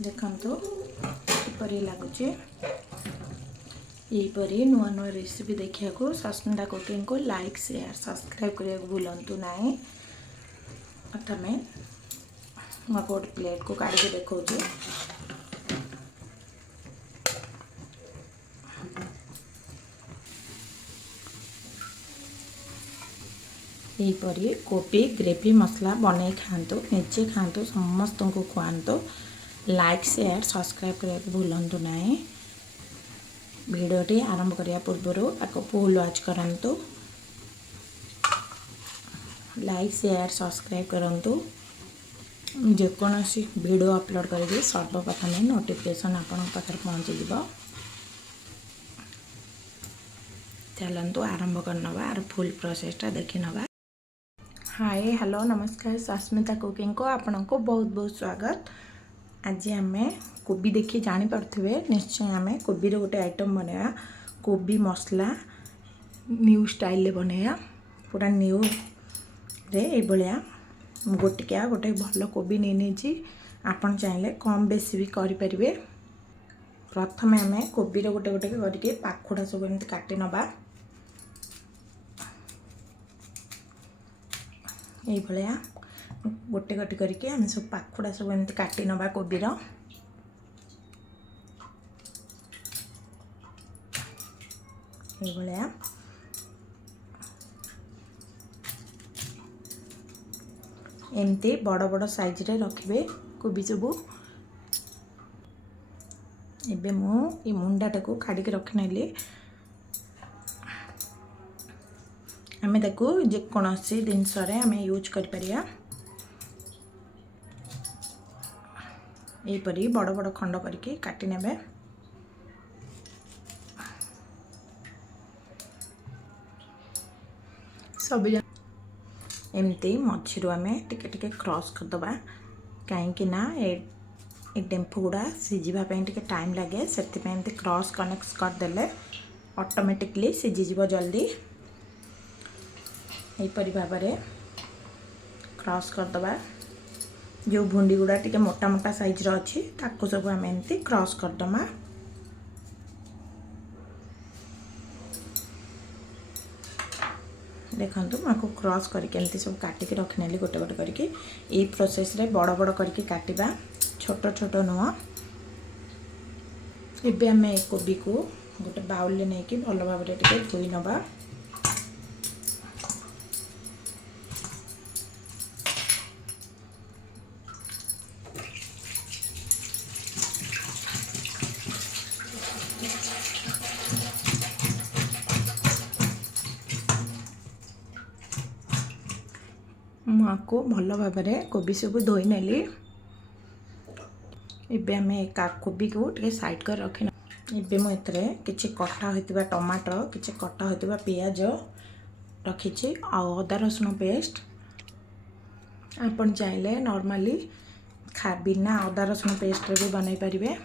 देखंतु किपरि लागुचे। यहीपरि नुआ नुआ रेसिपी देखिया को सस्मिता कुकिंग को लाइक शेयर सब्सक्राइब करने को भूलंतु नहीं। प्रथमे मैं गोटे प्लेट को काढ़ी देखो। यहीपरि कोबी ग्रेवी मसला बनई खातु निजे खातु समस्त को खुआतु लाइक शेयर सब्सक्राइब करने को भूलंतु नहीं। वीडियोटी आरंभ करने पूर्व आपको फुल वॉच करंतु लाइक शेयर सब्सक्राइब करंतु जेकोसी वीडियो अपलोड करेंगे सर्वप्रथम नोटिफिकेशन आपण पाखे पहुँची जीव। चलतु आरंभ करनवा आर फुल प्रोसेसटा देखि नवा। हाय हेलो नमस्कार सस्मिता कुकिंग को आपण को बहुत बहुत स्वागत। आज आम कोबी देखी जानी पारे निश्चय आम कोबी गोटे आइटम बनवा कोबी मसला न्यू स्टाइल बनवा पूरा न्यू रे भाया गोटिकिया गोटे भल कोबी नहीं आपन चाहिए कम बेसी भी करें। प्रथम आम कोबी गोटे गोटे करके पाखुड़ा सब एमती काटी नवा यही भाया गोटे गोटे करके आम सब पाखुड़ा सब एमती काटी नवा कोबीर भाया एमती बड़ बड़ साइज रे रखिए कोबी सबू। एबे मु मुंडाटा को काढ़ी रखिनेली आम जेकोसी जिनस आम यूज कर यहीपरि बड़ बड़ खंड करके काटी नेबे। सब एमती मझी आम टिके टिके क्रॉस करदबा कहीं ना ए डेम्फु गुड़ा सीझापी टिके टाइम लगे से एमती क्रॉस कनेक्ट करदे ऑटोमेटिकली सीझीज जल्दी। यहीपरि भाव में क्रॉस करदबा जो भुंडी गुड़ा टिके मोटा मोटा साइज अच्छी ताकू सब आम एमती क्रॉस करदमा। देखंतु माको क्रॉस करके एमती सब काटिक रखिनेली गोटे गोटे करके यही प्रोसेस रे बड़ बड़ करके काटिबा छोट छोट नुह। एबे आम कोबी को गोटे बाउल ले नहीं कि भल भाव में टिके धोई नबा। मुझको भल भाव में कोबी सब धोई नेली। एबे आम कोबी को टे साइड कर रखी एबे मुझे किसी कटा होता टमाटर किसी कटा होता पियाज रखी अदा रसुण पेस्ट आपन चाहिए नॉर्मली बिना अदा रसुण पेस्ट भी बनई पारे।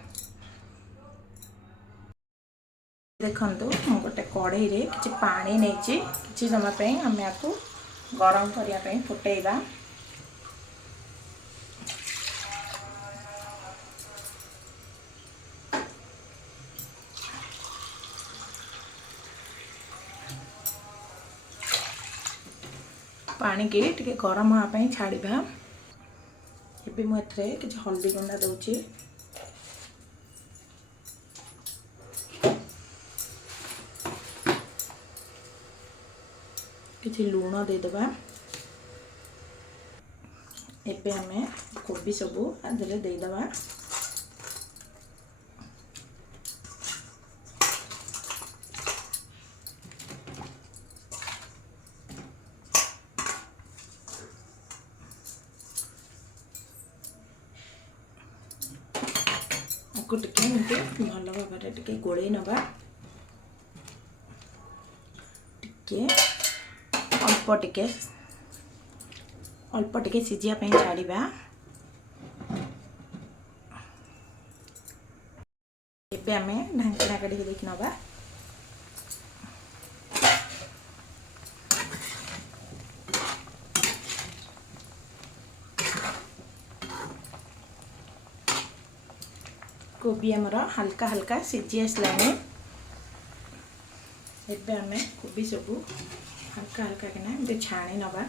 देखंतु मु गोटे कढ़ई रे किसी पानी नहीं किसी समय आम आपको गरम करने फुटेगा। पानी की टिके गरम होगापी छाड़ा एबे मुझे किसी हल्दी गुंडा दूची किसी लुण देदेबा। एबे आमे कोबी सबू आदरे देदेबा। आपको टिके भल भाव में टिके गोले नवा टिके अल्प टिके सीझापी छाड़ा। एबे आम ढांकना काढ़ी देखी नवा। कोबी आमर हल्का हल्का सीझी आसलानी। एबे आमे कोबी सब हल्का हल्का किना एमती छाणी नबा।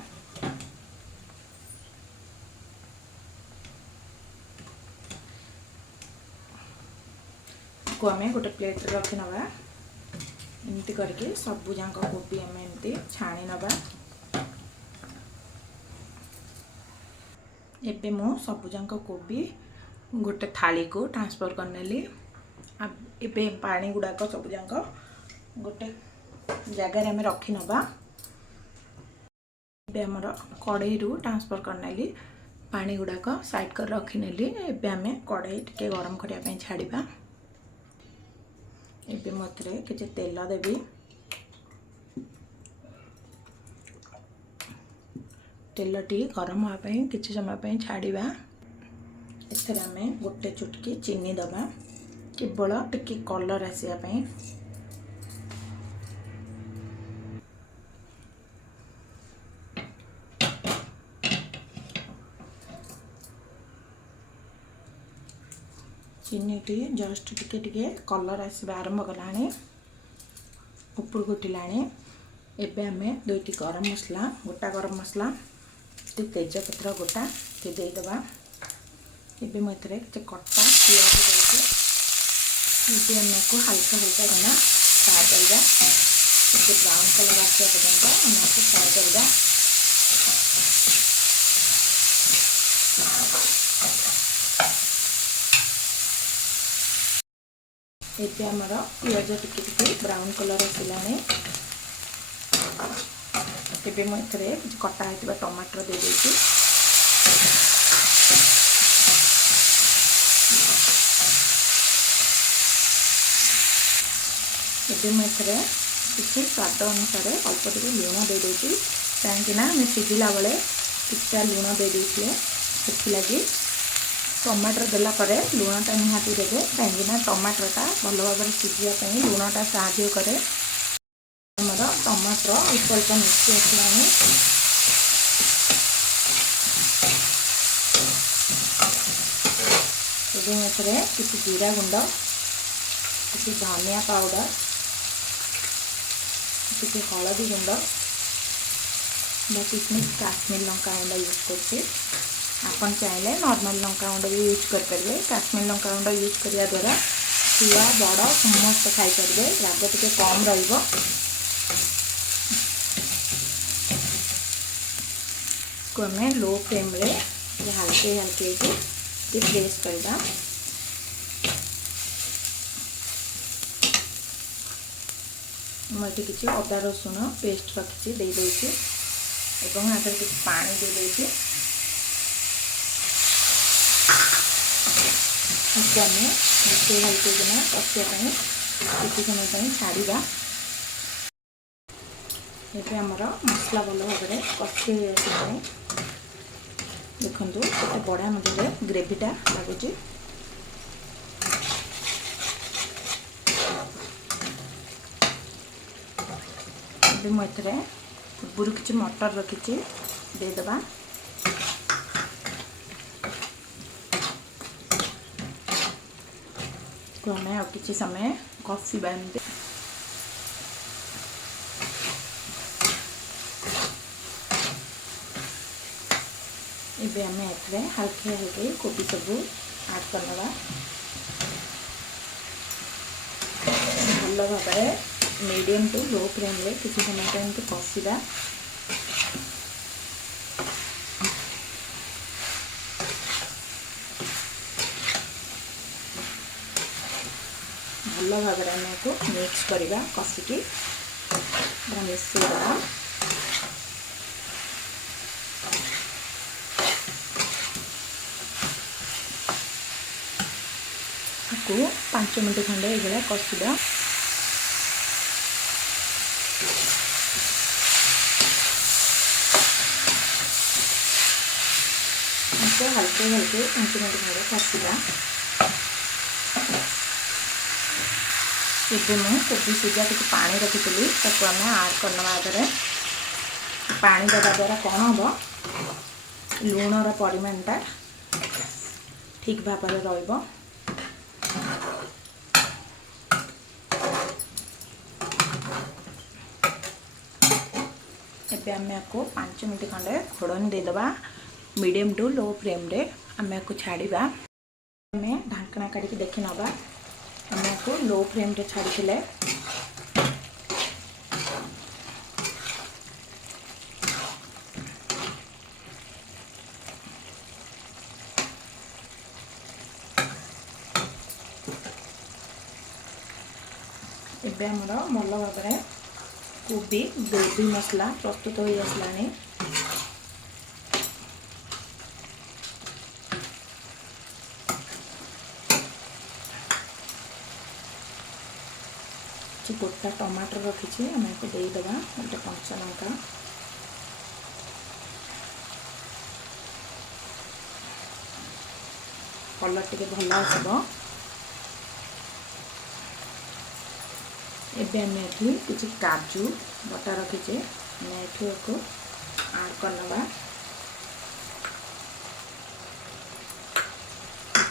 को आमे गोटे प्लेट रे रखी नबा। एमती करके सबु जांक कोबी आमे एमती छाणी नबा। एबे मो सबु जांक कोबी गोटे थाली को ट्रांसफर करनेली। एबे पानी गुड़ाक सबु जांक गोटे जगह आमे रखी नबा। एबे हमर कढ़ाई रु ट्रांसफर करनेली पानी गुड़ाक साइड कर रखी नेली। एबे आमे कढ़ाई टिके गरम करिया पई छाड़ीबा। एबे मथरे किछि तेल देबी। तेल टी गरम होआ पई किछि समय पई छाड़ीबा। एथरे आमे गोटे चुटकी चीनी दबा केवल टिके कलर आसिया पई। चीनी टी जस्ट टिके टिके कलर आसबा आरंभ कलानी ऊपर उठिलानी। एबे आमे दुईटी गरम मसला गोटा गरम मसला तेजपत्र गोटा टी दे दबा। एबे मथरे के कट्टा प्याज देके एबे आमे को हल्का हल्का करना फ्राई करबा। एबे ब्राउन कलर आसिया पर्यंत आमे को फ्राई करबा। एबे हमर पियाज टिके टिके ब्राउन कलर आसिलानी। एबे मथरे कटा हेतिबा टमाटर दे देछि। एबे मथरे किछि स्वाद अनुसार अल्प टिके लूण दे देछि। काहेकि ना मैं सिझिला बेले किछटा लूण दे देथिले सेथि लागि टमाटर देला परे लूणटा निहाती देबे। काहेकि टमाटर टा भल भाव सीझिया पई लूणटा साहाय्य करे। हमर टमाटर अल्प अल्प मिक्स आसलानी। एबे मथरे किछि जीरा गुंड किछि धनिया पाउडर किछि हळदी गुंड किशमिश काश्मीर लंका गुंड यूज करछि। आपन चाहे नॉर्मल लंका गुंड भी यूज कर परिबे। काश्मीर लंका गुंड यूज करिया द्वारा छुआ बड़ समस्त खाई परिबे। राग टिके कम रहिबो। को हमें लो फ्लेम रे हल्के हल्के के प्रेस करबा। मटे किछि अदा रसुन पेस्ट रखिछि दे देछि एवं आधर किछि पानी दे देछि। हमें हल्के हल्के किना कसिया पई किछि समय पई छाड़ीबा। एबे हमर मसला भल भाव में कषि आसी देखंतु केते बड़ा मते ग्रेवीटा लागुची। एबे मथरे पूर्व किछि मटर रखिछि दे दबा। को हमें और किछि समय कषिबा। एमते एबे हमें एथरे हल्के हल्के कोबी सब ऐड करनबा। भल भाव में मीडियम टू लो फ्लेम रे किछि समय तक एमते कषिबा। भल भाव में मिक्स करवा कषिकी मिसेदबा। को 5 मिनट खंडे ये कषिबा। हल्के हल्के 5 मिनट खंडे कषिबा। एबे मैं कोबी सीझा के पानी रखी ताको आम आड करना। आगे पानी देवा द्वारा कौन हम लुणर परिमाणटा ठीक भाव में रहिबो। एबे आम आपको 5 मिनट खंडे घोड़न देदेबा मीडियम टू लो फ्लेम रे आम आपको छाड़ीबा। आम ढाकना काढ़ी देखि नबा आम आपको लो फ्लेम रे छाड़ी एबे हमर भल भाव में कोबी ग्रेवी मसला प्रस्तुत हो आसलानी। गोटा टमाटर रखी आम को देदेबा गोटे कंचा लंका कलर टे भल आसब। एबे आम ये किसी काजू बटा रखीचे को आड करनवा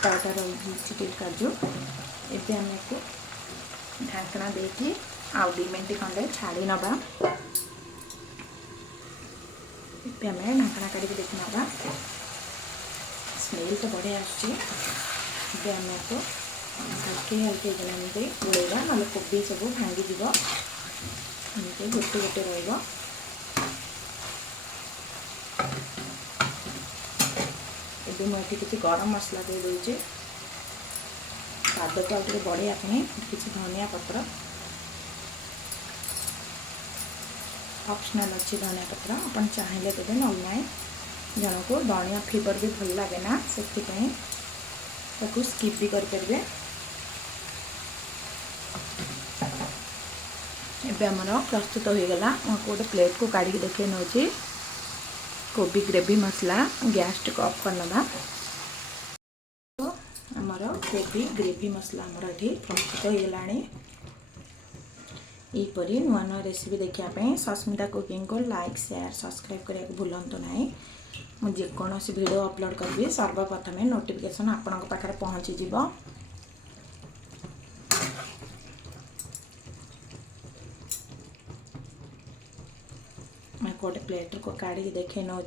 बटा रही काजू। एबे आम को ढाकना देकी आउ 2 मिनट खंडे छाड़ी नबा। एबे आम ढाकना काढ़ी देखि नबा स्मेल तो बढ़िया आसुची। आम को हल्के हल्के एमती गोलेबा ना कोबी सब भांगी एमती गोटे गोटे रहा। एबे मुझे किसी गरम मसला दे दूचे स्वाद को आगे बढ़ाई किसी धनिया पत्र ऑप्शनल अच्छी धनिया पत्र अपन चाहिए देवे ना जन को धनिया फ्लेवर भी भल लगे ना से स्किप भी करें। एबे हमर प्रस्तुत हो गला गोटे प्लेट को काढ़ी देखे नौ कोबी ग्रेवी मसला गैस टी ऑफ करनबा। तो हमर कोबी ग्रेवी मसला हमर एठी प्रस्तुत हो गलानी। यहीपरी नुआ नुआ रेसिपी देखापी सस्मिता कुकिंग को लाइक शेयर सब्सक्राइब करने को भूलु ना। मुझे जेकोसी वीडियो अपलोड करी सर्वप्रथमे नोटिफिकेशन आपण पाखे पहुँची जीव। मैं गोटे प्लेट को काढ़ी देखे नौ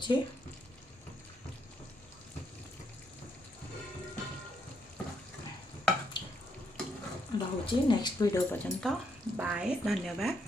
रोचे नेक्स्ट वीडियो पर्यंत बाय धन्यवाद।